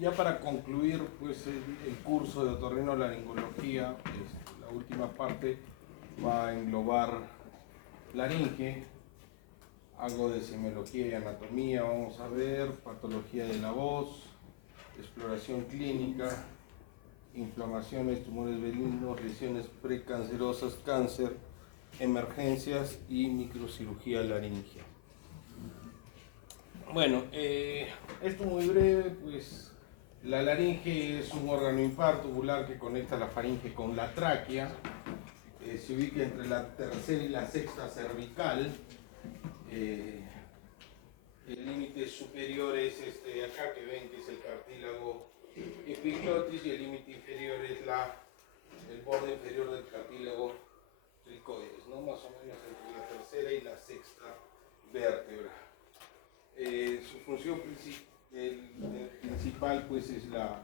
Ya para concluir pues, el curso de otorrinolaringología, la última parte va a englobar laringe, algo de semiología y anatomía, vamos a ver, patología de la voz, exploración clínica, inflamaciones, tumores benignos, lesiones precancerosas, cáncer, emergencias y microcirugía laringea. Bueno, esto muy breve, pues la laringe es un órgano impar tubular que conecta la faringe con la tráquea, se ubica entre la tercera y la sexta cervical. El límite superior es este de acá, que ven que es el cartílago epiglotis, y el límite inferior es el borde inferior del cartílago cricoides, ¿no? Más o menos entre la tercera y la sexta vértebra. Su función principal pues, es la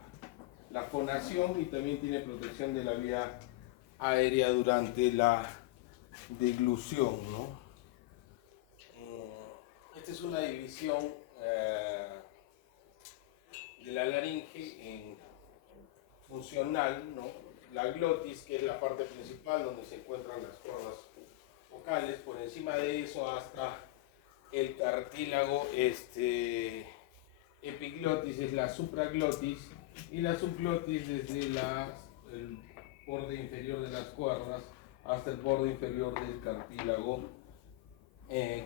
fonación, y también tiene protección de la vía aérea durante la deglución, ¿no? Esta es una división de la laringe funcional, ¿no? La glotis, que es la parte principal donde se encuentran las cuerdas vocales, por encima de eso hasta el cartílago epiglotis es la supraglotis, y la subglotis desde el borde inferior de las cuerdas hasta el borde inferior del cartílago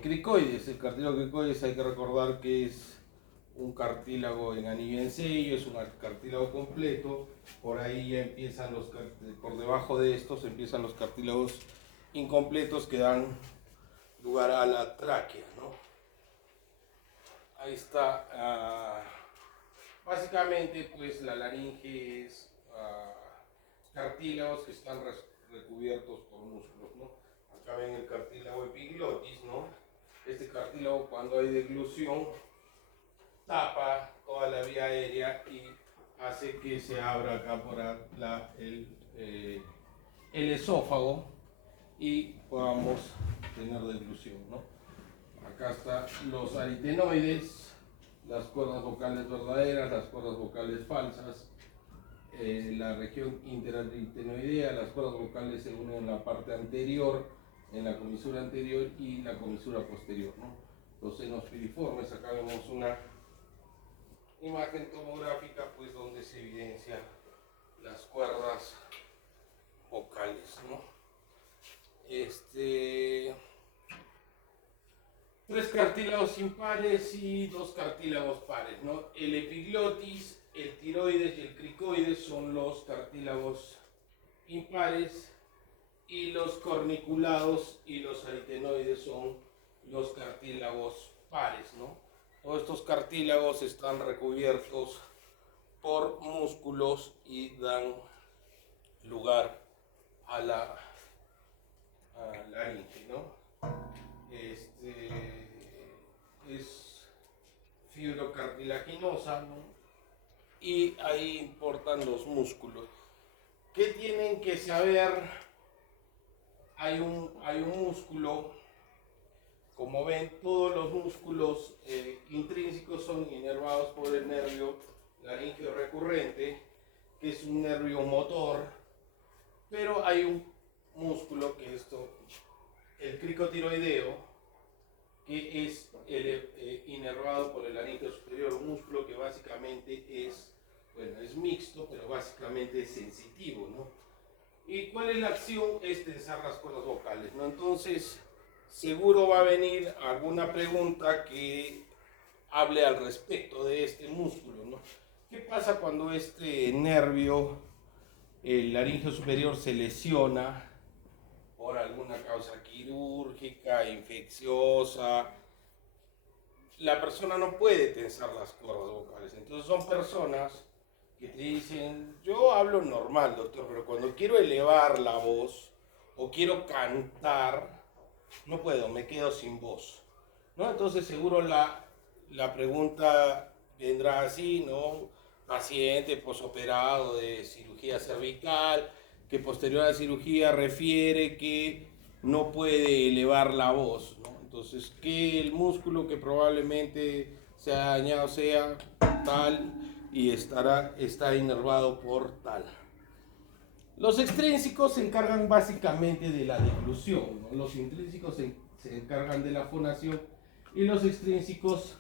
cricoides. El cartílago cricoides hay que recordar que es un cartílago en anillo y en sello, es un cartílago completo. Por ahí ya empiezan por debajo de estos empiezan los cartílagos incompletos que dan lugar a la tráquea, ¿no? Ahí está. Básicamente, pues la laringe es cartílagos que están recubiertos por músculos, ¿no? Acá ven el cartílago epiglotis, ¿no? Este cartílago, cuando hay deglución, tapa toda la vía aérea y hace que se abra acá por el esófago y podamos tener deglución, ¿no? Acá están los aritenoides, las cuerdas vocales verdaderas, las cuerdas vocales falsas, la región interaritenoidea. Las cuerdas vocales se unen en la parte anterior, en la comisura anterior y la comisura posterior, ¿no? Los senos piriformes. Acá vemos una imagen tomográfica pues, donde se evidencian las cuerdas vocales, ¿no? Tres cartílagos impares y dos cartílagos pares, ¿no? El epiglotis, el tiroides y el cricoides son los cartílagos impares, y los corniculados y los aritenoides son los cartílagos pares, ¿no? Todos estos cartílagos están recubiertos por músculos y dan lugar a la laringe, ¿no? Es fibrocartilaginosa, ¿no? Y ahí importan los músculos. ¿Qué tienen que saber? Hay un músculo, como ven, todos los músculos intrínsecos son inervados por el nervio laríngeo recurrente, que es un nervio motor, pero hay un músculo que el cricotiroideo, que es inervado por el laríngeo superior, un músculo que básicamente es mixto, pero básicamente es sensitivo, ¿no? ¿Y cuál es la acción? Es tensar las cuerdas vocales, ¿no? Entonces, seguro va a venir alguna pregunta que hable al respecto de este músculo, ¿no? ¿Qué pasa cuando este nervio, el laríngeo superior, se lesiona por alguna causa quirúrgica, infecciosa? La persona no puede tensar las cuerdas vocales. Entonces son personas que te dicen: yo hablo normal, doctor, pero cuando quiero elevar la voz o quiero cantar, no puedo, me quedo sin voz, ¿no? Entonces seguro la pregunta vendrá así, ¿no? Paciente posoperado de cirugía cervical, que posterior a la cirugía refiere que no puede elevar la voz, ¿no? Entonces, que el músculo que probablemente se ha dañado, sea tal, y está inervado por tal. Los extrínsecos se encargan básicamente de la deglución, ¿no? Los intrínsecos se encargan de la fonación y los extrínsecos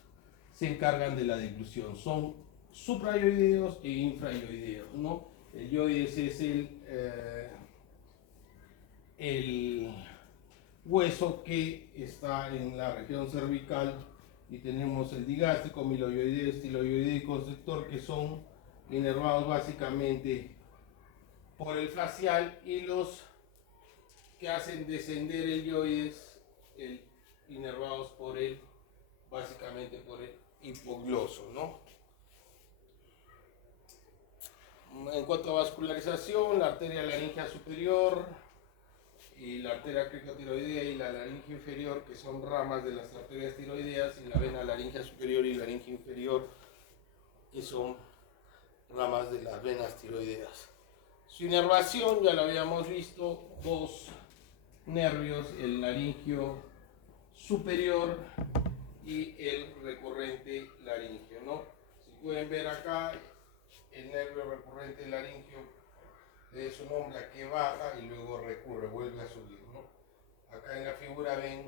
se encargan de la deglución. Son suprayoideos e infrayoideos, ¿no? El yoides es el hueso que está en la región cervical, y tenemos el digástrico, miloyoideo, estiloyoideo y constrictor, que son inervados básicamente por el facial, y los que hacen descender el yoides, inervados básicamente por el hipogloso, ¿no? En cuanto a vascularización, la arteria laringea superior y la arteria cricotiroidea y la laringe inferior, que son ramas de las arterias tiroideas, y la vena laringea superior y laringe inferior, que son ramas de las venas tiroideas. Su inervación ya lo habíamos visto, dos nervios, el laringio superior y el recurrente laringio, ¿no? Si pueden ver acá, el nervio recurrente laringio de su nombre a que baja y luego recurre, vuelve a subir, ¿no? Acá en la figura ven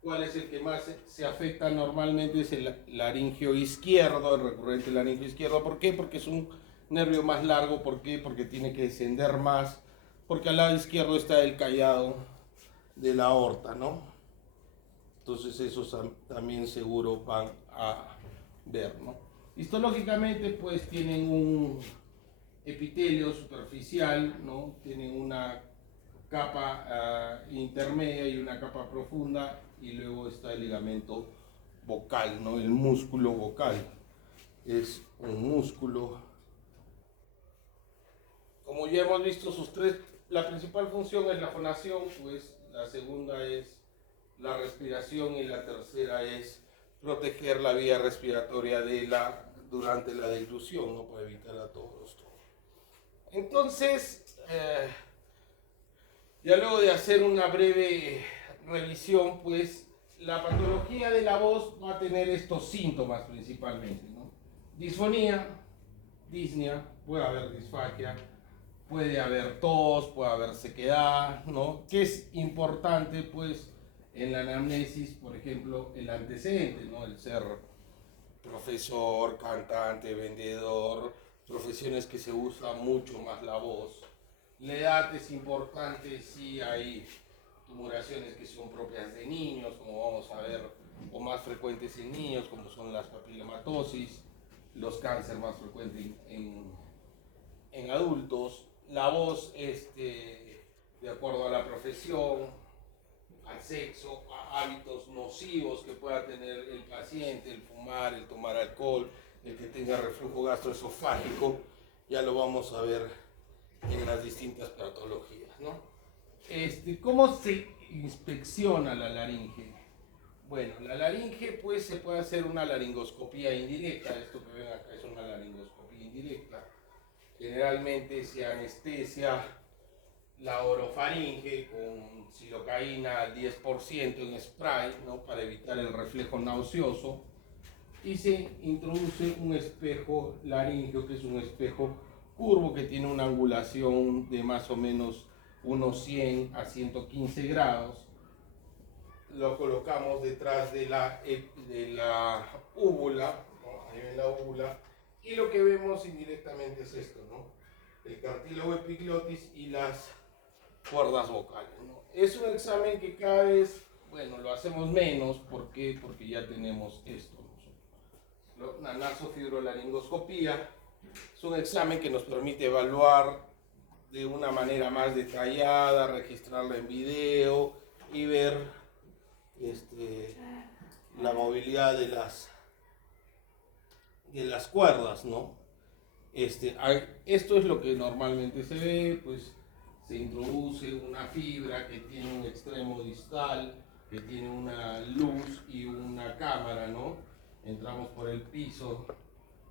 cuál es el que más se afecta normalmente, es el laringio izquierdo, el recurrente laringio izquierdo. ¿Por qué? Porque es un nervio más largo. ¿Por qué? Porque tiene que descender más, porque al lado izquierdo está el callado de la aorta, ¿no? Entonces esos también seguro van a ver, ¿no? Histológicamente pues tienen un epitelio superficial, ¿no? Tienen una capa intermedia y una capa profunda, y luego está el ligamento vocal, ¿no? El músculo vocal es un músculo. Como ya hemos visto, la principal función es la fonación, pues la segunda es la respiración y la tercera es proteger la vía respiratoria durante la deglución, ¿no? Para evitar a todos. Entonces, ya luego de hacer una breve revisión, pues la patología de la voz va a tener estos síntomas principalmente, ¿no? Disfonía, disnea, puede haber disfagia, puede haber tos, puede haber sequedad, ¿no? Que es importante, pues, en la anamnesis, por ejemplo, el antecedente, ¿no? El ser profesor, cantante, vendedor, profesiones que se usa mucho más la voz. La edad es importante si hay tumoraciones que son propias de niños, como vamos a ver, o más frecuentes en niños, como son las papilomatosis, los cánceres más frecuentes en adultos. La voz, de acuerdo a la profesión, al sexo, a hábitos nocivos que pueda tener el paciente, el fumar, el tomar alcohol, el que tenga reflujo gastroesofágico, ya lo vamos a ver en las distintas patologías, ¿no? ¿Cómo se inspecciona la laringe? Bueno, la laringe pues se puede hacer una laringoscopía indirecta. Esto que ven acá es una laringoscopía indirecta. Generalmente se anestesia la orofaringe con xilocaína al 10% en spray, ¿no? Para evitar el reflejo nauseoso, y se introduce un espejo laríngeo, que es un espejo curvo que tiene una angulación de más o menos unos 100 a 115 grados. Lo colocamos detrás de la úvula, ¿no? Ahí ven la úvula, y lo que vemos indirectamente es esto, ¿no? El cartílago epiglotis y las cuerdas vocales, ¿no? Es un examen que cada vez, bueno, lo hacemos menos. ¿Por qué? Porque ya tenemos esto, ¿no? La nasofibrolaringoscopía es un examen que nos permite evaluar de una manera más detallada, registrarla en video y ver la movilidad de las cuerdas, ¿no? Esto es lo que normalmente se ve, pues se introduce una fibra que tiene un extremo distal, que tiene una luz y una cámara, ¿no? Entramos por el piso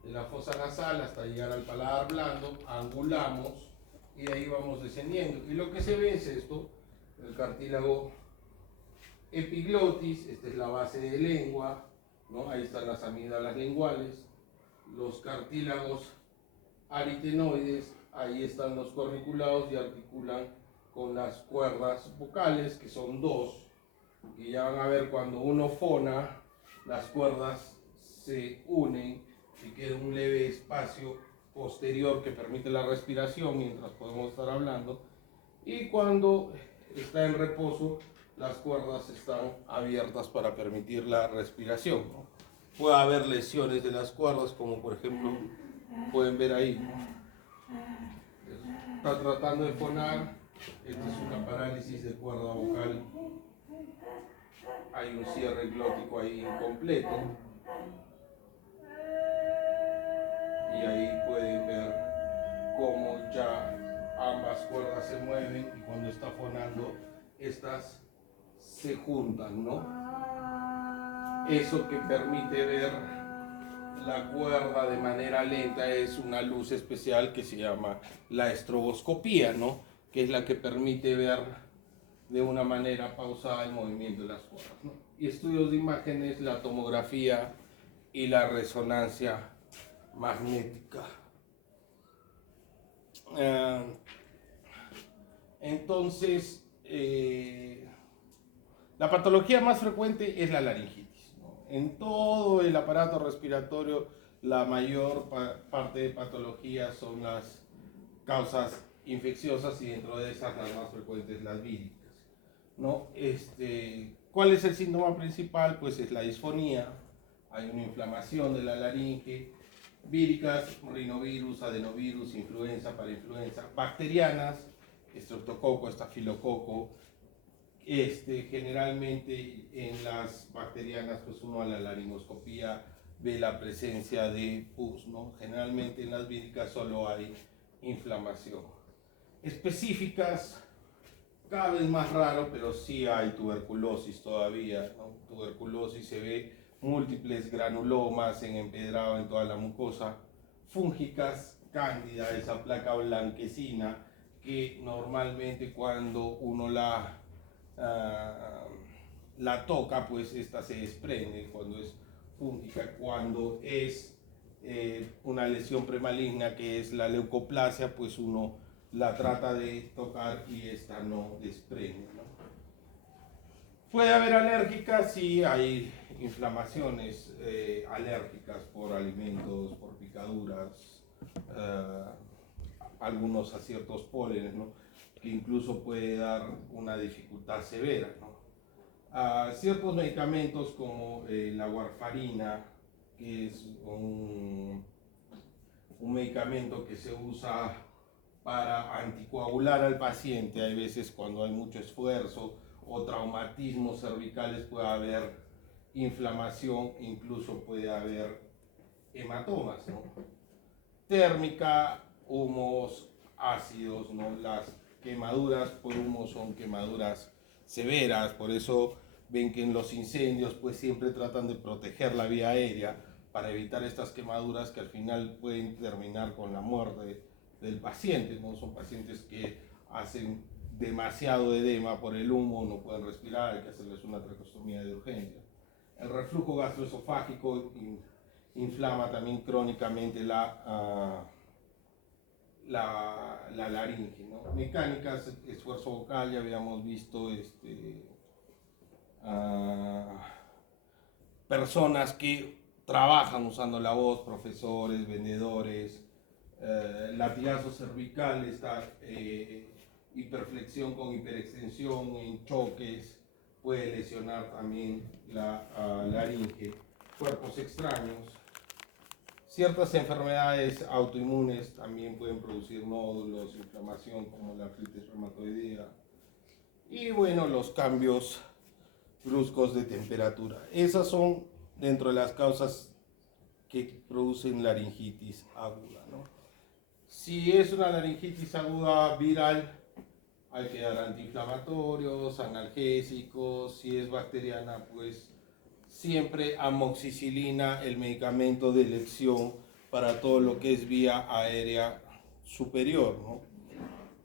de la fosa nasal hasta llegar al paladar blando, angulamos y de ahí vamos descendiendo. Y lo que se ve es esto, el cartílago epiglotis, esta es la base de lengua, ¿no? Ahí están las amígdalas linguales, los cartílagos aritenoides, ahí están los corniculados y articulan con las cuerdas vocales, que son dos, y ya van a ver cuando uno fona, las cuerdas se unen y queda un leve espacio posterior que permite la respiración mientras podemos estar hablando, y cuando está en reposo las cuerdas están abiertas para permitir la respiración, ¿no? Puede haber lesiones de las cuerdas, como por ejemplo pueden ver ahí, ¿no? Está tratando de fonar, esta es una parálisis de cuerda vocal, hay un cierre glótico ahí incompleto, y ahí pueden ver cómo ya ambas cuerdas se mueven y cuando está fonando estas se juntan, ¿no? Eso que permite ver la cuerda de manera lenta es una luz especial que se llama la estroboscopía, ¿no? Que es la que permite ver de una manera pausada el movimiento de las cuerdas, ¿no? Y estudios de imágenes, la tomografía y la resonancia magnética. Entonces, la patología más frecuente es la laringitis, ¿no? En todo el aparato respiratorio, la mayor parte de patologías son las causas infecciosas y dentro de esas las más frecuentes las víricas, ¿no? ¿Cuál es el síntoma principal? Pues es la disfonía, hay una inflamación de la laringe, víricas, rinovirus, adenovirus, influenza, parainfluenza, bacterianas, estreptococo, estafilococo. Generalmente en las bacterianas, pues uno a la laringoscopía ve la presencia de pus, ¿no? Generalmente en las víricas solo hay inflamación. Específicas, cada vez más raro, pero sí hay tuberculosis todavía, ¿no? Tuberculosis, se ve múltiples granulomas en empedrado en toda la mucosa, fúngicas, cándida, esa placa blanquecina que normalmente cuando uno la toca, pues esta se desprende cuando es fúngica. Cuando es una lesión premaligna, que es la leucoplasia, pues uno la trata de tocar y esta no desprende, ¿no? Puede haber alérgicas, sí, hay inflamaciones alérgicas por alimentos, por picaduras, algunos a ciertos pólenes, ¿no? Que incluso puede dar una dificultad severa, ¿no? Ciertos medicamentos como la warfarina, que es un medicamento que se usa para anticoagular al paciente. Hay veces cuando hay mucho esfuerzo o traumatismos cervicales puede haber inflamación, incluso puede haber hematomas, ¿no? Térmica, humos, ácidos, ¿no? Las quemaduras por humo son quemaduras severas, por eso ven que en los incendios pues siempre tratan de proteger la vía aérea para evitar estas quemaduras que al final pueden terminar con la muerte del paciente, ¿no? Son pacientes que hacen demasiado edema por el humo, no pueden respirar, hay que hacerles una tracostomía de urgencia. El reflujo gastroesofágico inflama también crónicamente la laringe, ¿no? Mecánicas, esfuerzo vocal, ya habíamos visto personas que trabajan usando la voz, profesores, vendedores, latigazo cervical, hiperflexión con hiperextensión en choques, puede lesionar también la laringe, cuerpos extraños. Ciertas enfermedades autoinmunes también pueden producir nódulos, inflamación como la artritis reumatoidea y bueno, los cambios bruscos de temperatura. Esas son dentro de las causas que producen laringitis aguda, ¿no? Si es una laringitis aguda viral, hay que dar antiinflamatorios, analgésicos. Si es bacteriana, pues siempre amoxicilina, el medicamento de elección para todo lo que es vía aérea superior, ¿no?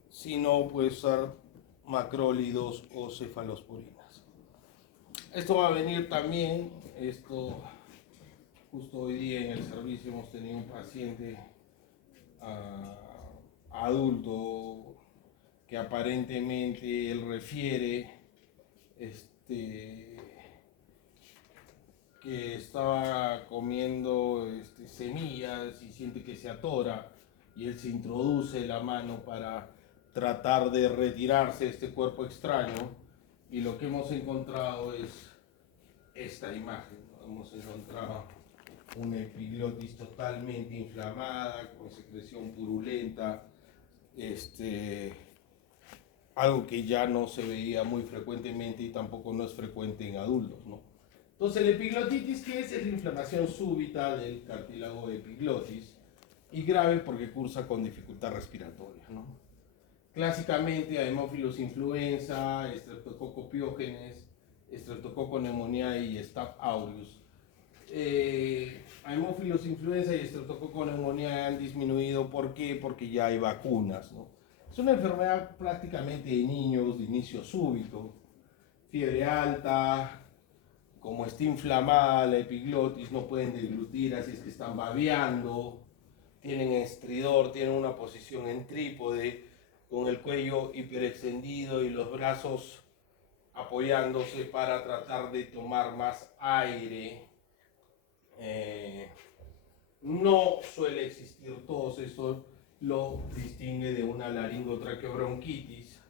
Si no, puede usar macrólidos o cefalosporinas. Esto va a venir también, justo hoy día en el servicio hemos tenido un paciente adulto que aparentemente él refiere que estaba comiendo semillas y siente que se atora y él se introduce la mano para tratar de retirarse de este cuerpo extraño, y lo que hemos encontrado es esta imagen, ¿no? Hemos encontrado una epiglotis totalmente inflamada, con secreción purulenta, algo que ya no se veía muy frecuentemente y tampoco no es frecuente en adultos, ¿no? Entonces, la epiglotitis, ¿qué es? Es la inflamación súbita del cartílago epiglotis, y grave porque cursa con dificultad respiratoria, ¿no? Clásicamente, Haemophilus influenza, Streptococcus pyogenes, Streptococcus pneumoniae y Staph aureus. Haemophilus influenza y Streptococcus pneumoniae han disminuido. ¿Por qué? Porque ya hay vacunas, ¿no? Es una enfermedad prácticamente de niños, de inicio súbito, fiebre alta. Como está inflamada la epiglotis, no pueden deglutir, así es que están babeando, tienen estridor, tienen una posición en trípode, con el cuello hiperextendido y los brazos apoyándose para tratar de tomar más aire. No suele existir tos, eso lo distingue de una laringotraqueobronquitis.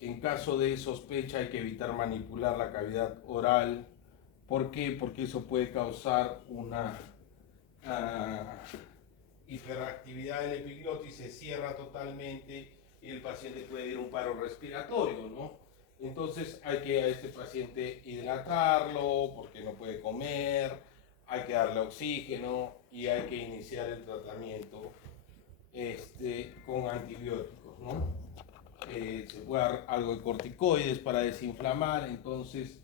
En caso de sospecha hay que evitar manipular la cavidad oral. ¿Por qué? Porque eso puede causar una hiperactividad del epiglotis, se cierra totalmente y el paciente puede ir a un paro respiratorio, ¿no? Entonces hay que a este paciente hidratarlo porque no puede comer, hay que darle oxígeno y hay que iniciar el tratamiento con antibióticos, ¿no? Se puede dar algo de corticoides para desinflamar. Entonces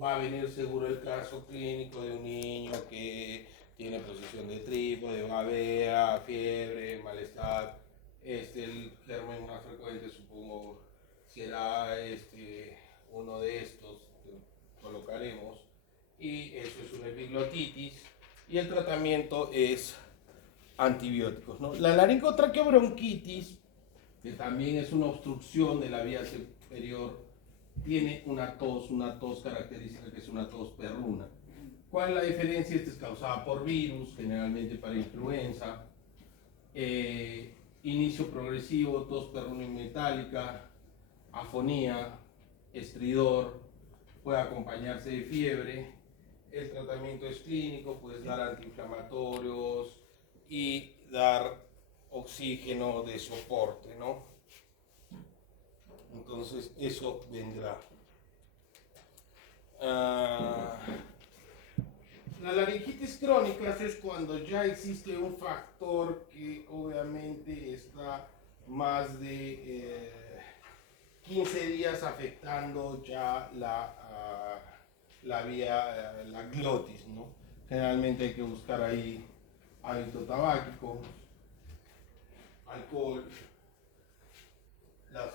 va a venir seguro el caso clínico de un niño que tiene posición de trípode, babea, fiebre, malestar. El germen más frecuente, supongo, será uno de estos que colocaremos, y eso es una epiglotitis, y el tratamiento es antibióticos, ¿no? La laringotraqueobronquitis, que también es una obstrucción de la vía superior, tiene una tos característica, que es una tos perruna. ¿Cuál es la diferencia? Esta es causada por virus, generalmente para influenza. Inicio progresivo, tos perruna metálica, afonía, estridor, puede acompañarse de fiebre. El tratamiento es clínico, puedes dar antiinflamatorios y dar oxígeno de soporte, ¿no? Entonces eso vendrá. La laringitis crónica es cuando ya existe un factor que obviamente está más de 15 días afectando ya la vía, la glotis, ¿no? Generalmente hay que buscar ahí hábito tabáquico, alcohol, las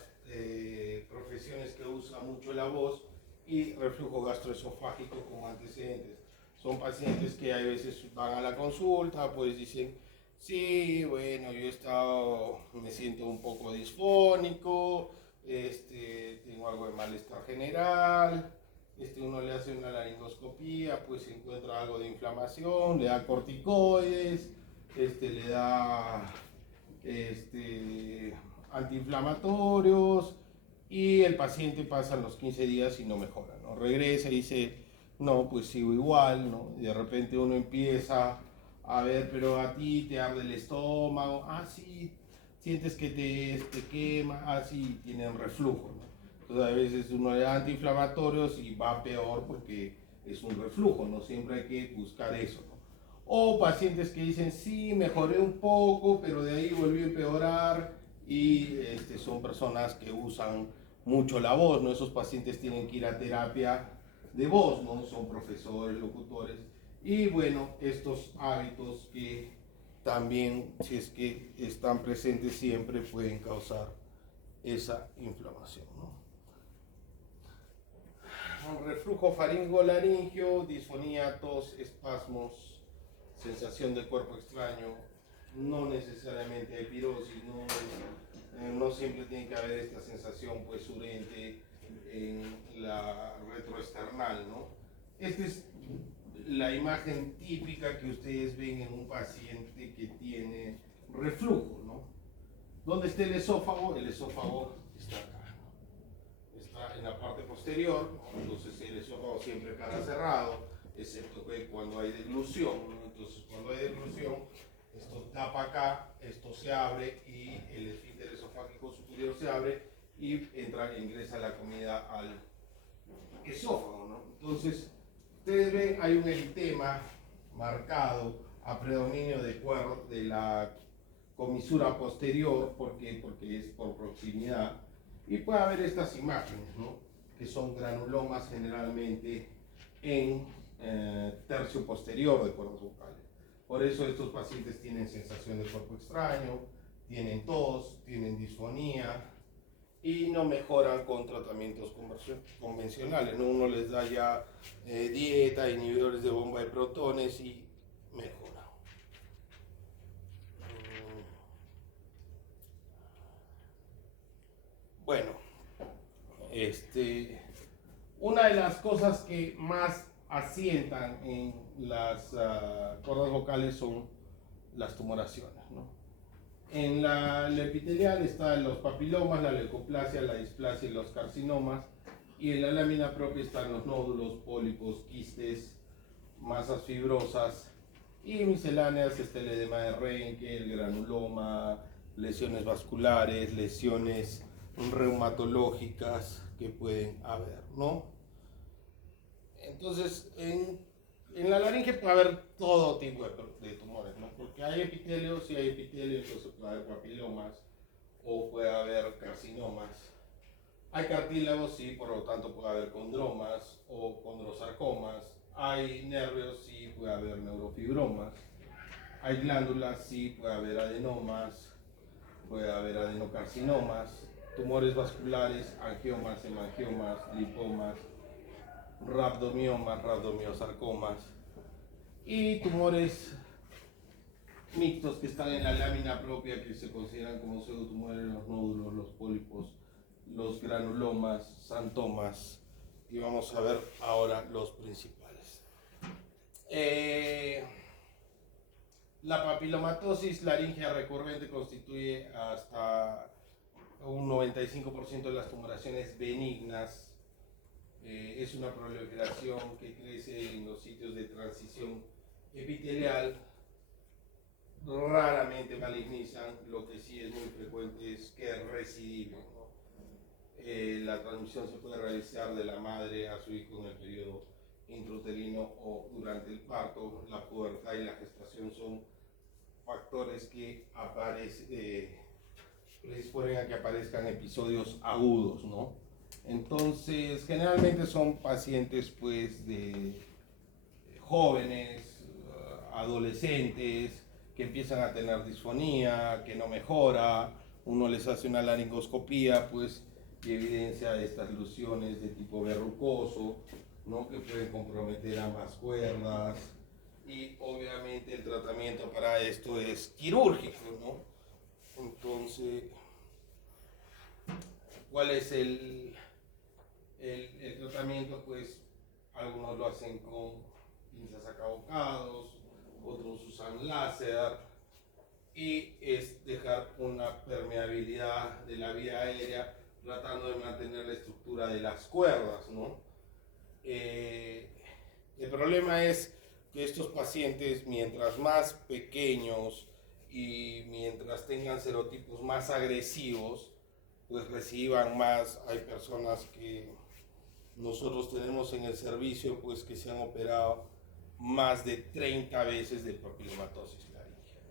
profesiones que usan mucho la voz y reflujo gastroesofágico con antecedentes. Son pacientes que a veces van a la consulta, pues dicen, sí, bueno, me siento un poco disfónico, tengo algo de malestar general, uno le hace una laringoscopía, pues se encuentra algo de inflamación, le da corticoides, le da antiinflamatorios, y el paciente pasa los 15 días y no mejora, ¿no? Regresa y dice, no, pues sigo igual, ¿no? Y de repente uno empieza a ver, pero a ti te arde el estómago, sí, sientes que te quema, sí, tienen reflujo, ¿no? Entonces a veces uno le da antiinflamatorios y va peor porque es un reflujo, ¿no? Siempre hay que buscar eso, ¿no? O pacientes que dicen, sí, mejoré un poco, pero de ahí volví a empeorar, y son personas que usan mucho la voz, ¿no? Esos pacientes tienen que ir a terapia de voz, ¿no? Son profesores, locutores, y bueno, estos hábitos que también, si es que están presentes siempre, pueden causar esa inflamación, ¿no? Un reflujo faringolaringio, disfonía, tos, espasmos sensación de cuerpo extraño, no necesariamente hay pirosis, no siempre tiene que haber esta sensación pues urente en la retroesternal, ¿no? Esta es la imagen típica que ustedes ven en un paciente que tiene reflujo, ¿no? ¿Dónde está el esófago? El esófago está acá, ¿no? Está en la parte posterior, ¿no? Entonces el esófago siempre para cerrado, excepto que cuando hay deglución, ¿no? Entonces cuando hay deglución, esto tapa acá, esto se abre y el esfínter esofágico superior se abre y ingresa la comida al esófago, ¿no? Entonces, ustedes ven, hay un eritema marcado a predominio de la comisura posterior, porque es por proximidad, y puede haber estas imágenes, ¿no? Que son granulomas generalmente en tercio posterior de cuerdas vocales. Por eso estos pacientes tienen sensación de cuerpo extraño, tienen tos, tienen disfonía y no mejoran con tratamientos convencionales, ¿no? Uno les da ya dieta, inhibidores de bomba de protones y mejora. Bueno, una de las cosas que más asientan en las cuerdas vocales son las tumoraciones, ¿no? En la epitelial están los papilomas, la leucoplasia, la displasia y los carcinomas, y en la lámina propia están los nódulos, pólipos, quistes, masas fibrosas y misceláneas, el edema de Renke, el granuloma, lesiones vasculares, lesiones reumatológicas que pueden haber, ¿no? Entonces, en la laringe puede haber todo tipo de tumores, ¿no? Porque hay epitelio, si hay epitelio, entonces puede haber papilomas o puede haber carcinomas. Hay cartílagos, sí, por lo tanto puede haber condromas o condrosarcomas. Hay nervios, sí, puede haber neurofibromas. Hay glándulas, sí, puede haber adenomas, puede haber adenocarcinomas, tumores vasculares, angiomas, hemangiomas, lipomas, rhabdomiomas, rhabdomiosarcomas y tumores mixtos que están en la lámina propia, que se consideran como pseudotumores, los nódulos, los pólipos, los granulomas, santomas, y vamos a ver ahora los principales. La papilomatosis laríngea recurrente constituye hasta un 95% de las tumoraciones benignas. Es una proliferación que crece en los sitios de transición epitelial. Raramente malignizan, lo que sí es muy frecuente es que recidiven, ¿no? La transmisión se puede realizar de la madre a su hijo en el periodo intrauterino o durante el parto. La pubertad y la gestación son factores que predisponen a que aparezcan episodios agudos, ¿no? Entonces, generalmente son pacientes pues de jóvenes, adolescentes, que empiezan a tener disfonía, que no mejora, uno les hace una laringoscopía, pues, y evidencia estas lesiones de tipo verrucoso, ¿no? Que pueden comprometer ambas cuerdas, y obviamente el tratamiento para esto es quirúrgico, ¿no? Entonces, ¿cuál es el tratamiento? Pues algunos lo hacen con pinzas acabocados, otros usan láser, y es dejar una permeabilidad de la vía aérea tratando de mantener la estructura de las cuerdas, ¿no? El problema es que estos pacientes, mientras más pequeños y mientras tengan serotipos más agresivos, pues reciban más. Hay personas que nosotros tenemos en el servicio pues que se han operado más de 30 veces de papilomatosis laríngea,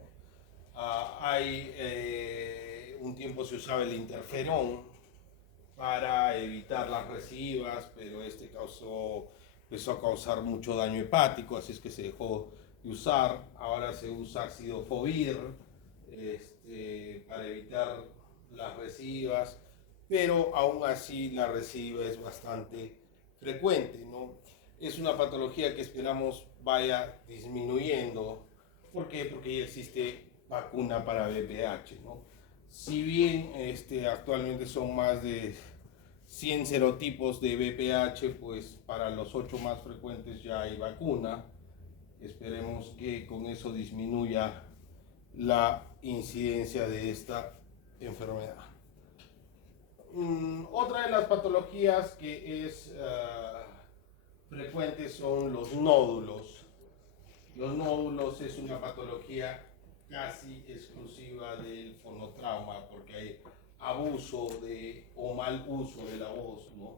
¿no? Un tiempo se usaba el interferón para evitar las recidivas, pero empezó a causar mucho daño hepático, así es que se dejó de usar. Ahora se usa ácido fovir para evitar las recidivas, pero aún así la recidiva es bastante frecuente, ¿no? Es una patología que esperamos vaya disminuyendo ¿Por qué? Porque ya existe vacuna para VPH, ¿no? Si bien actualmente son más de 100 serotipos de VPH, pues para los 8 más frecuentes ya hay vacuna. Esperemos que con eso disminuya la incidencia de esta enfermedad. Otra de las patologías que es frecuente son los nódulos. Los nódulos es una patología casi exclusiva del fonotrauma porque hay abuso o mal uso de la voz, ¿no?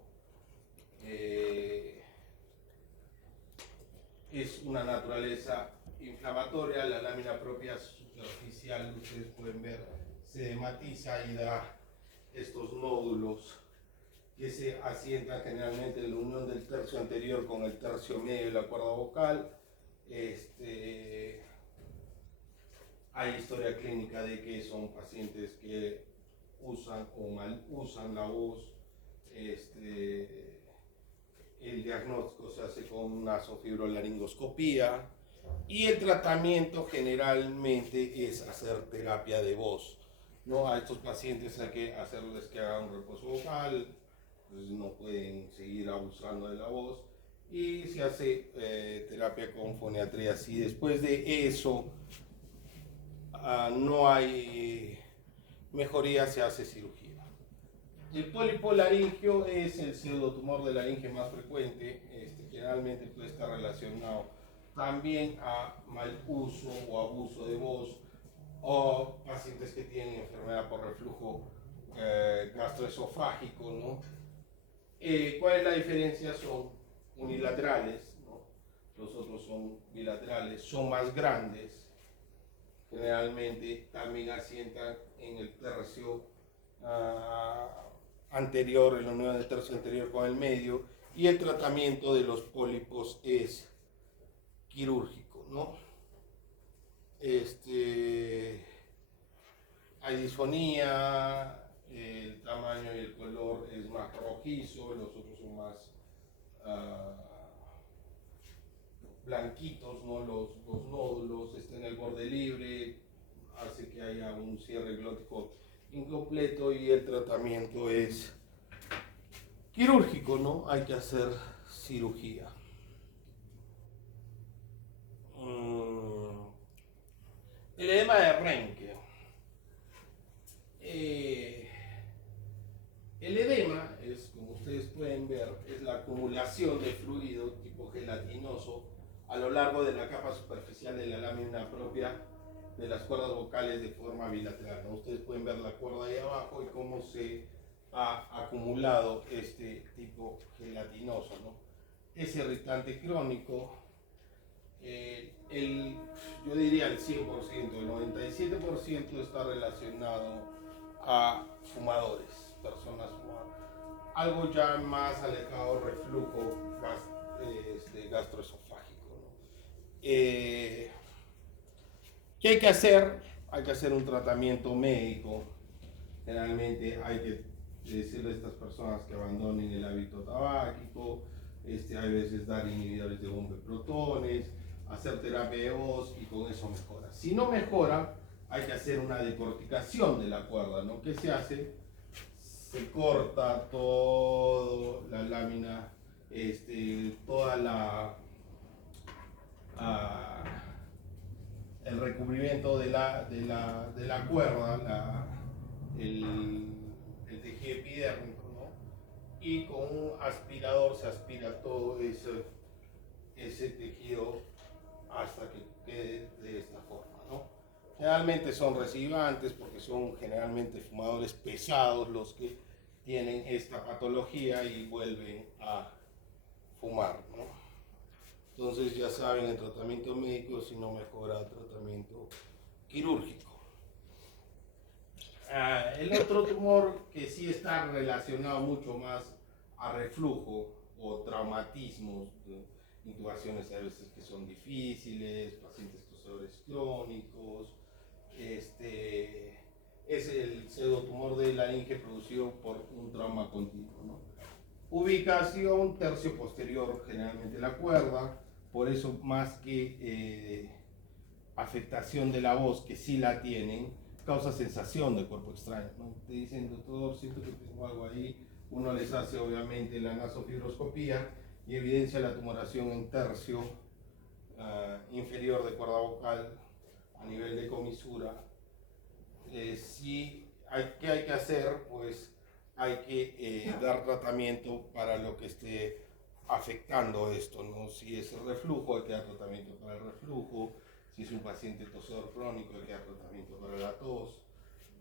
Es una naturaleza inflamatoria, la lámina propia superficial, ustedes pueden ver, se dematiza y da estos nódulos que se asientan generalmente en la unión del tercio anterior con el tercio medio de la cuerda vocal. Hay historia clínica de que son pacientes que usan o mal usan la voz. El diagnóstico se hace con nasofibrolaringoscopía y el tratamiento generalmente es hacer terapia de voz, ¿no? A estos pacientes hay que hacerles que hagan un reposo vocal, pues no pueden seguir abusando de la voz y se hace terapia con foniatría. Si después de eso no hay mejoría, se hace cirugía. El pólipo laringio es el pseudotumor de laringe más frecuente, generalmente puede estar relacionado también a mal uso o abuso de voz o pacientes que tienen enfermedad por reflujo gastroesofágico, ¿no? ¿Cuál es la diferencia? Son unilaterales, ¿no? Los otros son bilaterales, son más grandes, generalmente también asientan en el tercio anterior, en la unión del tercio anterior con el medio, y el tratamiento de los pólipos es quirúrgico, ¿no? Hay disfonía, el tamaño y el color es más rojizo, los otros son más blanquitos, ¿no? Los nódulos están en el borde libre, hace que haya un cierre glótico incompleto y el tratamiento es quirúrgico, ¿no? Hay que hacer cirugía. El edema de Renke. El edema es, como ustedes pueden ver, es la acumulación de fluido tipo gelatinoso a lo largo de la capa superficial de la lámina propia de las cuerdas vocales de forma bilateral, ¿no? Ustedes pueden ver la cuerda ahí abajo y cómo se ha acumulado este tipo gelatinoso, ¿no? Es irritante crónico. Yo diría el 100%, el 97% está relacionado a fumadores, personas fumadoras. Algo ya más alejado del reflujo gastroesofágico, ¿no? ¿Qué hay que hacer? Hay que hacer un tratamiento médico. Generalmente hay que decirle a estas personas que abandonen el hábito tabáquico, hay veces dar inhibidores de bomba de protones, hacer terapia de voz y con eso mejora. Si no mejora, hay que hacer una decorticación de la cuerda, ¿no? ¿Qué se hace? Se corta toda la lámina, toda el recubrimiento de la cuerda, el tejido epidérmico, ¿no? Y con un aspirador se aspira todo ese tejido hasta que quede de esta forma, ¿no? Generalmente son recidivantes porque son generalmente fumadores pesados los que tienen esta patología y vuelven a fumar, ¿no? Entonces ya saben, el tratamiento médico, si no mejora, el tratamiento quirúrgico. El otro tumor que sí está relacionado mucho más a reflujo o traumatismos, intubaciones a veces que son difíciles, pacientes tosedores crónicos, es el pseudotumor de laringe producido por un trauma continuo, ¿no? Ubicación tercio posterior, generalmente la cuerda, por eso más que afectación de la voz, que sí la tienen, causa sensación de cuerpo extraño, ¿no? Te dicen, doctor, siento que tengo algo ahí. Uno les hace obviamente la nasofibroscopía y evidencia la tumoración en tercio inferior de cuerda vocal a nivel de comisura. ¿Qué hay que hacer? Pues hay que dar tratamiento para lo que esté afectando esto, ¿no? Si es el reflujo, hay que dar tratamiento para el reflujo. Si es un paciente tosedor crónico, hay que dar tratamiento para la tos.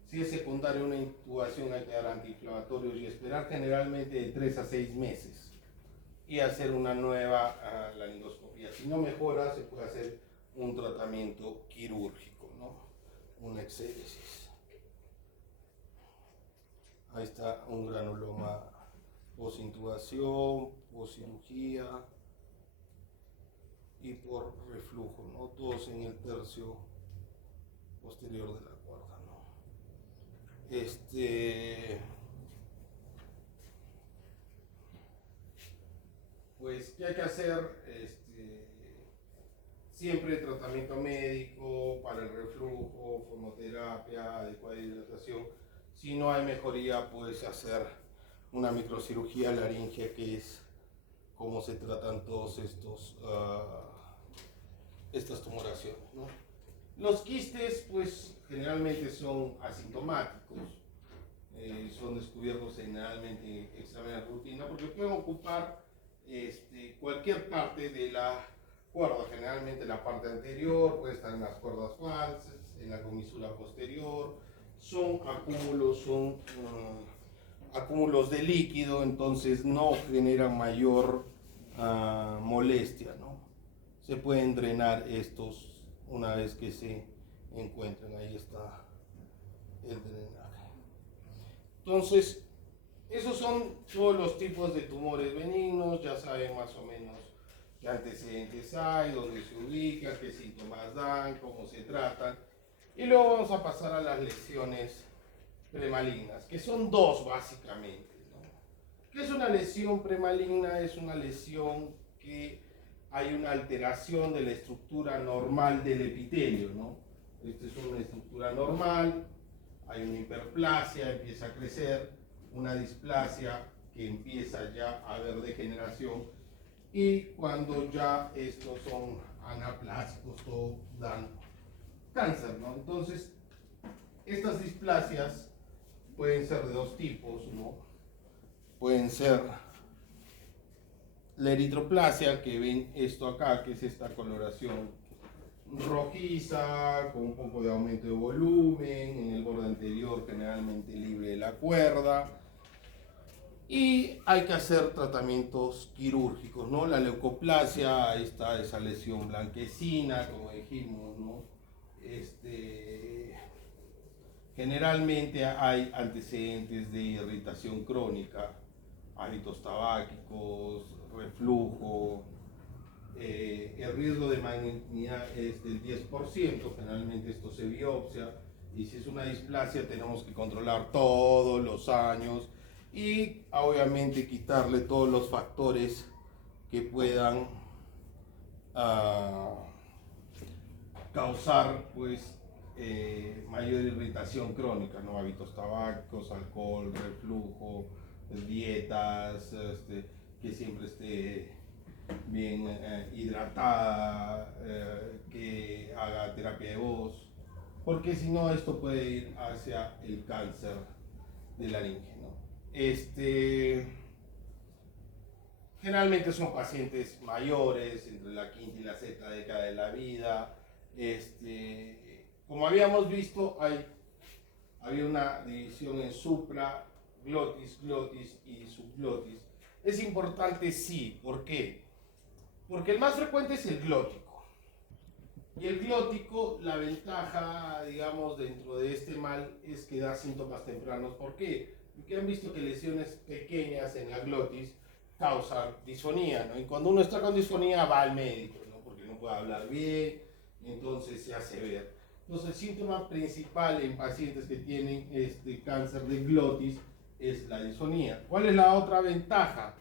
Si es secundario una intubación, hay que dar antiinflamatorios y esperar generalmente de 3 a 6 meses y hacer una nueva laringoscopía. Si no mejora, se puede hacer un tratamiento quirúrgico, ¿no? Una exéresis. Ahí está un granuloma posintubación, poscirugía y por reflujo, ¿no? Todos en el tercio posterior de la cuerda, ¿no? Pues, ¿qué hay que hacer? Siempre tratamiento médico para el reflujo, fonoterapia, adecuada hidratación. Si no hay mejoría, puedes hacer una microcirugía laringea, que es cómo se tratan todos estas tumoraciones, ¿no? Los quistes, pues, generalmente son asintomáticos, son descubiertos generalmente en exámenes de rutina, porque pueden ocupar cualquier parte de la cuerda, generalmente la parte anterior, puede estar en las cuerdas falsas, en la comisura posterior. Son acúmulos de líquido, entonces no generan mayor molestia, ¿no? Se pueden drenar estos una vez que se encuentren. Ahí está el drenaje. Entonces, esos son todos los tipos de tumores benignos. Ya saben más o menos qué antecedentes hay, dónde se ubican, qué síntomas dan, cómo se tratan. Y luego vamos a pasar a las lesiones premalignas, que son dos básicamente, ¿no? ¿Qué es una lesión premaligna? Es una lesión que hay una alteración de la estructura normal del epitelio, ¿no? Esta es una estructura normal, hay una hiperplasia, empieza a crecer, una displasia que empieza ya a haber degeneración, y cuando ya estos son anaplásicos, todo dan cáncer, ¿no? Entonces, estas displasias pueden ser de dos tipos, ¿no? Pueden ser la eritroplasia, que ven esto acá, que es esta coloración rojiza, con un poco de aumento de volumen, en el borde anterior generalmente libre de la cuerda. Y hay que hacer tratamientos quirúrgicos, ¿no? La leucoplasia, ahí está esa lesión blanquecina, como dijimos, ¿no? Generalmente hay antecedentes de irritación crónica, hábitos tabáquicos, reflujo. El riesgo de malignidad es del 10%, generalmente esto se biopsia, y si es una displasia tenemos que controlar todos los años y obviamente quitarle todos los factores que puedan causar, pues, mayor irritación crónica, ¿no? Hábitos tabácicos, alcohol, reflujo, dietas, que siempre esté bien hidratada, que haga terapia de voz, porque si no esto puede ir hacia el cáncer de laringe, ¿no? Generalmente son pacientes mayores, entre la quinta y la sexta década de la vida. Como habíamos visto, había una división en supra, glotis, glotis y subglotis. Es importante, sí. ¿Por qué? Porque el más frecuente es el glótico. Y el glótico, la ventaja, digamos, dentro de este mal es que da síntomas tempranos. ¿Por qué? Porque han visto que lesiones pequeñas en la glotis causan disfonía, ¿no? Y cuando uno está con disfonía va al médico, ¿no? Porque no puede hablar bien, entonces se hace ver. Entonces el síntoma principal en pacientes que tienen cáncer de glotis es la disfonía. ¿Cuál es la otra ventaja?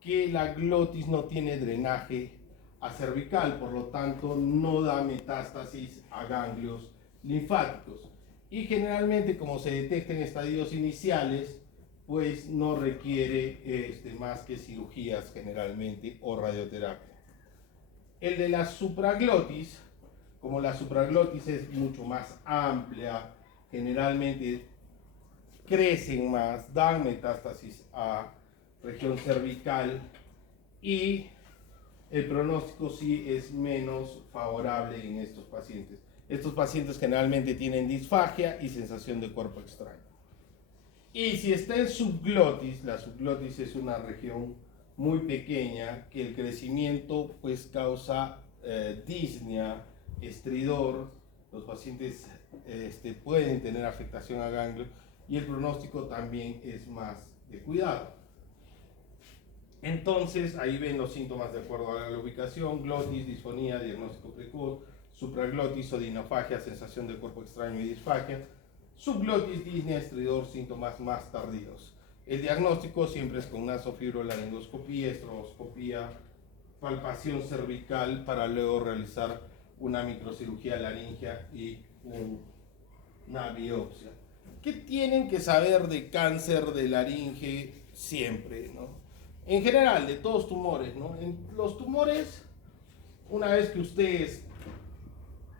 Que la glotis no tiene drenaje a cervical, por lo tanto no da metástasis a ganglios linfáticos. Y generalmente, como se detecta en estadios iniciales, pues no requiere más que cirugías generalmente o radioterapia. El de la supraglotis, como la supraglotis es mucho más amplia, generalmente crecen más, dan metástasis a región cervical y el pronóstico sí es menos favorable en estos pacientes. Estos pacientes generalmente tienen disfagia y sensación de cuerpo extraño. Y si está en subglotis, la subglotis es una región muy pequeña que el crecimiento pues causa disnea, estridor, los pacientes pueden tener afectación a ganglios y el pronóstico también es más de cuidado. Entonces ahí ven los síntomas de acuerdo a la ubicación: glotis, disfonía, diagnóstico precoz; supraglotis, odinofagia, sensación de cuerpo extraño y disfagia; subglotis, disnea, estridor, síntomas más tardíos. El diagnóstico siempre es con nasofibrolaringoscopía, estroboscopía, palpación cervical para luego realizar una microcirugía laringea y una biopsia. ¿Qué tienen que saber de cáncer de laringe siempre, ¿no? En general, de todos tumores, ¿no? En los tumores, una vez que ustedes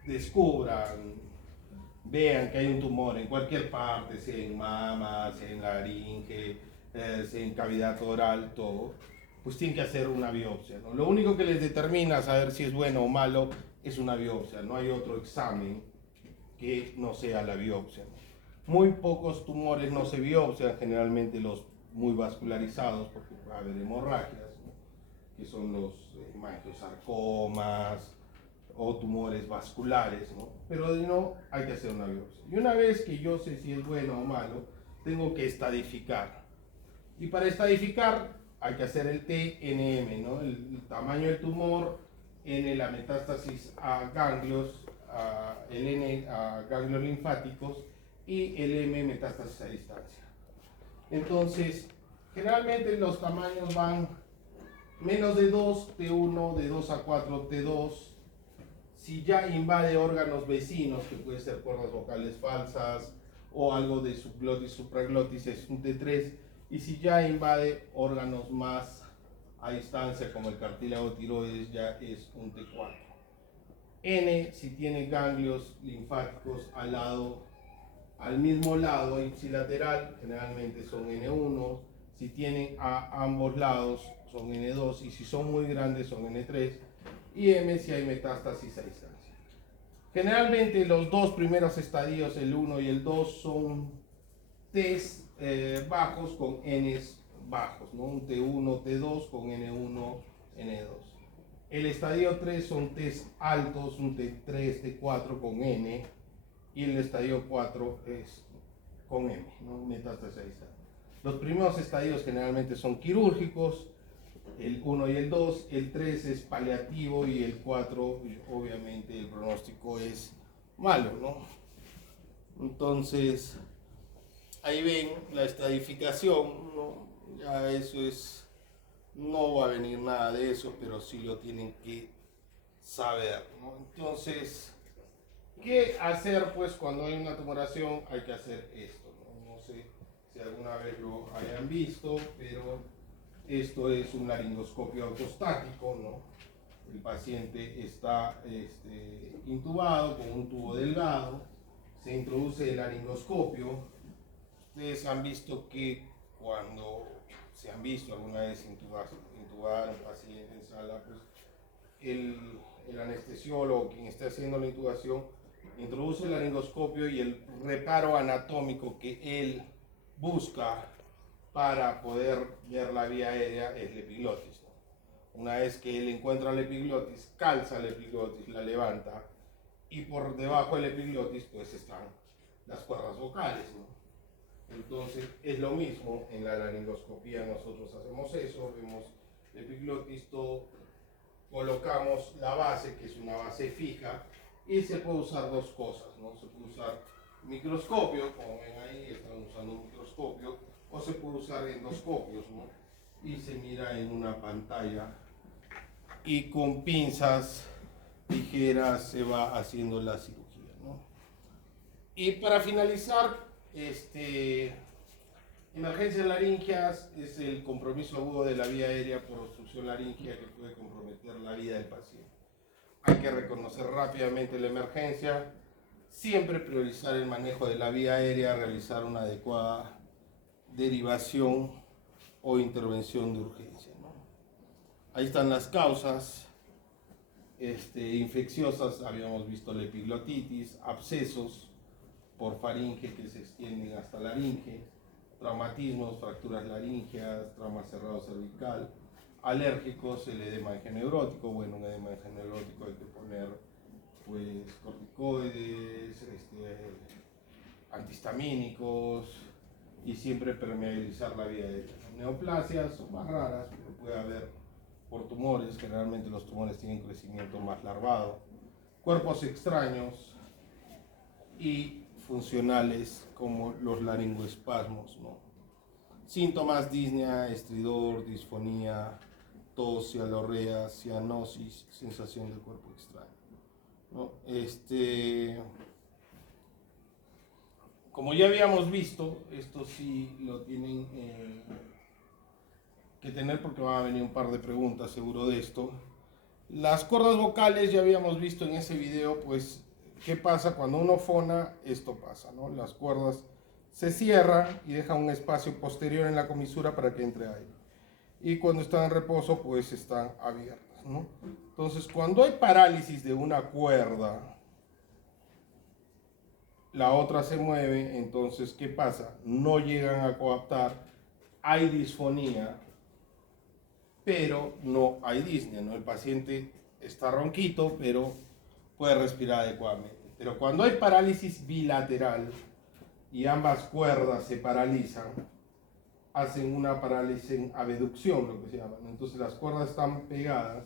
descubran, vean que hay un tumor en cualquier parte, sea en mama, sea en laringe, sea en cavidad oral, todo, pues tienen que hacer una biopsia, ¿no? Lo único que les determina saber si es bueno o malo es una biopsia, no hay otro examen que no sea la biopsia, ¿no? Muy pocos tumores no se biopsian, generalmente los muy vascularizados, porque puede haber hemorragias, ¿no? Que son los hemangiosarcomas o tumores vasculares, ¿no? Pero de no, hay que hacer una biopsia. Y una vez que yo sé si es bueno o malo, tengo que estadificar. Y para estadificar hay que hacer el TNM, ¿no? El tamaño del tumor, N la metástasis a ganglios, el N a ganglios linfáticos y el M metástasis a distancia. Entonces, generalmente los tamaños van menos de 2, T1, de 2 a 4, T2. Si ya invade órganos vecinos, que puede ser cuerdas vocales falsas o algo de subglotis, supraglotis, es un T3. Y si ya invade órganos más a distancia, como el cartílago tiroides, ya es un T4. N, si tiene ganglios linfáticos al mismo lado ipsilateral, generalmente son N1. Si tienen a ambos lados, son N2. Y si son muy grandes, son N3. Y M si hay metástasis a distancia. Generalmente los dos primeros estadios, el 1 y el 2, son T's bajos con N's bajos, ¿no? Un T1, T2 con N1, N2. El estadio 3 son T's altos, un T3, T4 con N, y el estadio 4 es con M, ¿no? Metástasis a distancia. Los primeros estadios generalmente son quirúrgicos, el 1 y el 2, el 3 es paliativo y el 4, obviamente, el pronóstico es malo, ¿no? Entonces, ahí ven la estadificación, ¿no? Ya eso es, no va a venir nada de eso, pero sí lo tienen que saber, ¿no? Entonces, ¿qué hacer pues cuando hay una tumoración? Hay que hacer esto, ¿no? No sé si alguna vez lo hayan visto, pero esto es un laringoscopio autostático, ¿no? El paciente está intubado con un tubo delgado, se introduce el laringoscopio. Ustedes han visto que cuando se han visto alguna vez intubar a un paciente en sala, pues el anestesiólogo, quien esté haciendo la intubación, introduce el laringoscopio y el reparo anatómico que él busca para poder ver la vía aérea es la epiglotis, ¿no? Una vez que él encuentra la epiglotis, calza la epiglotis, la levanta, y por debajo de la epiglotis pues están las cuerdas vocales, ¿no? Entonces es lo mismo en la laringoscopía, nosotros hacemos eso, vemos la epiglotis, todo, colocamos la base, que es una base fija, y se puede usar dos cosas, ¿no? Se puede usar microscopio, como ven ahí, están usando un microscopio, o se puede usar endoscopios, ¿no? Y se mira en una pantalla y con pinzas, tijeras se va haciendo la cirugía, ¿no? Y para finalizar, emergencias laringeas es el compromiso agudo de la vía aérea por obstrucción laringea que puede comprometer la vida del paciente. Hay que reconocer rápidamente la emergencia, siempre priorizar el manejo de la vía aérea, realizar una adecuada derivación o intervención de urgencia, ¿no? Ahí están las causas infecciosas, habíamos visto la epiglotitis, abscesos por faringe que se extienden hasta laringe, traumatismos, fracturas laringeas, trauma cerrado cervical, alérgicos, el edema neurótico. Bueno, un edema neurótico hay que poner pues corticoides, antihistamínicos y siempre permeabilizar la vía aérea. Neoplasias son más raras, pero puede haber por tumores, generalmente los tumores tienen crecimiento más larvado, cuerpos extraños y funcionales como los laringoespasmos, ¿no? Síntomas: disnea, estridor, disfonía, tos, cialorrea, cianosis, sensación del cuerpo extraño, ¿no? Como ya habíamos visto, esto sí lo tienen que tener porque van a venir un par de preguntas seguro de esto. Las cuerdas vocales ya habíamos visto en ese video, pues, ¿qué pasa cuando uno fona? Esto pasa, ¿no? Las cuerdas se cierran y dejan un espacio posterior en la comisura para que entre aire. Y cuando están en reposo, pues están abiertas, ¿no? Entonces, cuando hay parálisis de una cuerda, la otra se mueve, entonces, ¿qué pasa? No llegan a coaptar, hay disfonía, pero no hay disnea, ¿no? El paciente está ronquito, pero puede respirar adecuadamente. Pero cuando hay parálisis bilateral y ambas cuerdas se paralizan, hacen una parálisis en abducción, lo que se llama. Entonces las cuerdas están pegadas,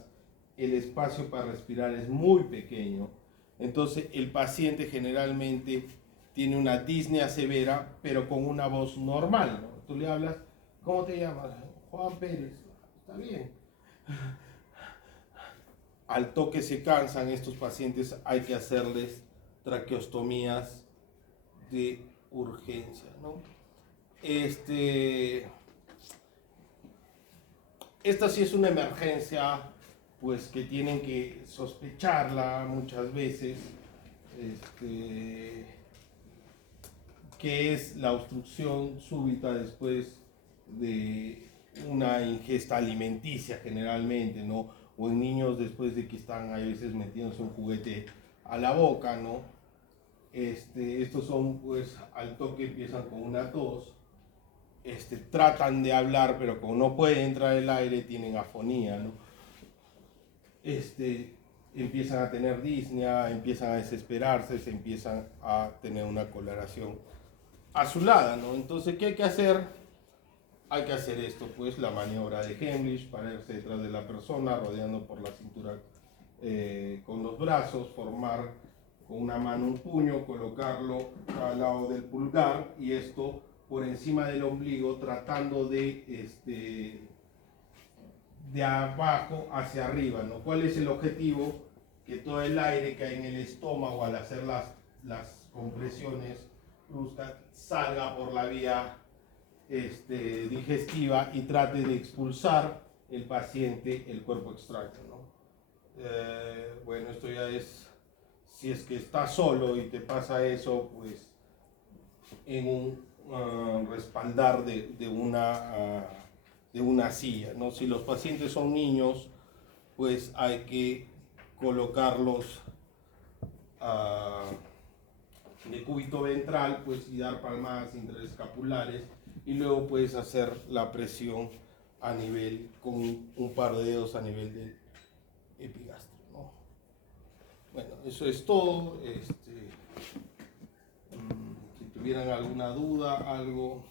el espacio para respirar es muy pequeño. Entonces el paciente generalmente tiene una disnea severa, pero con una voz normal, ¿no? Tú le hablas, ¿cómo te llamas? Juan Pérez. Está bien. Al toque se cansan estos pacientes, hay que hacerles traqueostomías de urgencia, ¿no? Esta sí es una emergencia, pues que tienen que sospecharla muchas veces, que es la obstrucción súbita después de una ingesta alimenticia generalmente, ¿no? O en niños después de que están a veces metiéndose un juguete a la boca, ¿no? Estos son, pues, al toque empiezan con una tos, tratan de hablar, pero como no puede entrar el aire, tienen afonía, ¿no? Empiezan a tener disnea, empiezan a desesperarse, se empiezan a tener una coloración azulada, ¿no? Entonces, ¿qué hay que hacer? Hay que hacer esto, pues, la maniobra de Heimlich, pararse detrás de la persona, rodeando por la cintura con los brazos, formar con una mano un puño, colocarlo al lado del pulgar y esto por encima del ombligo, tratando de abajo hacia arriba, ¿no? ¿Cuál es el objetivo? Que todo el aire que hay en el estómago al hacer las compresiones bruscas salga por la vía digestiva y trate de expulsar el paciente el cuerpo extraño, ¿no? Bueno, esto ya es, si es que estás solo y te pasa eso, pues en un respaldar de una silla, ¿no? Si los pacientes son niños, pues hay que colocarlos de cúbito ventral, pues, y dar palmadas interescapulares y luego puedes hacer la presión a nivel, con un par de dedos a nivel del epigastrio, ¿no? Bueno, eso es todo. Si tuvieran alguna duda, algo...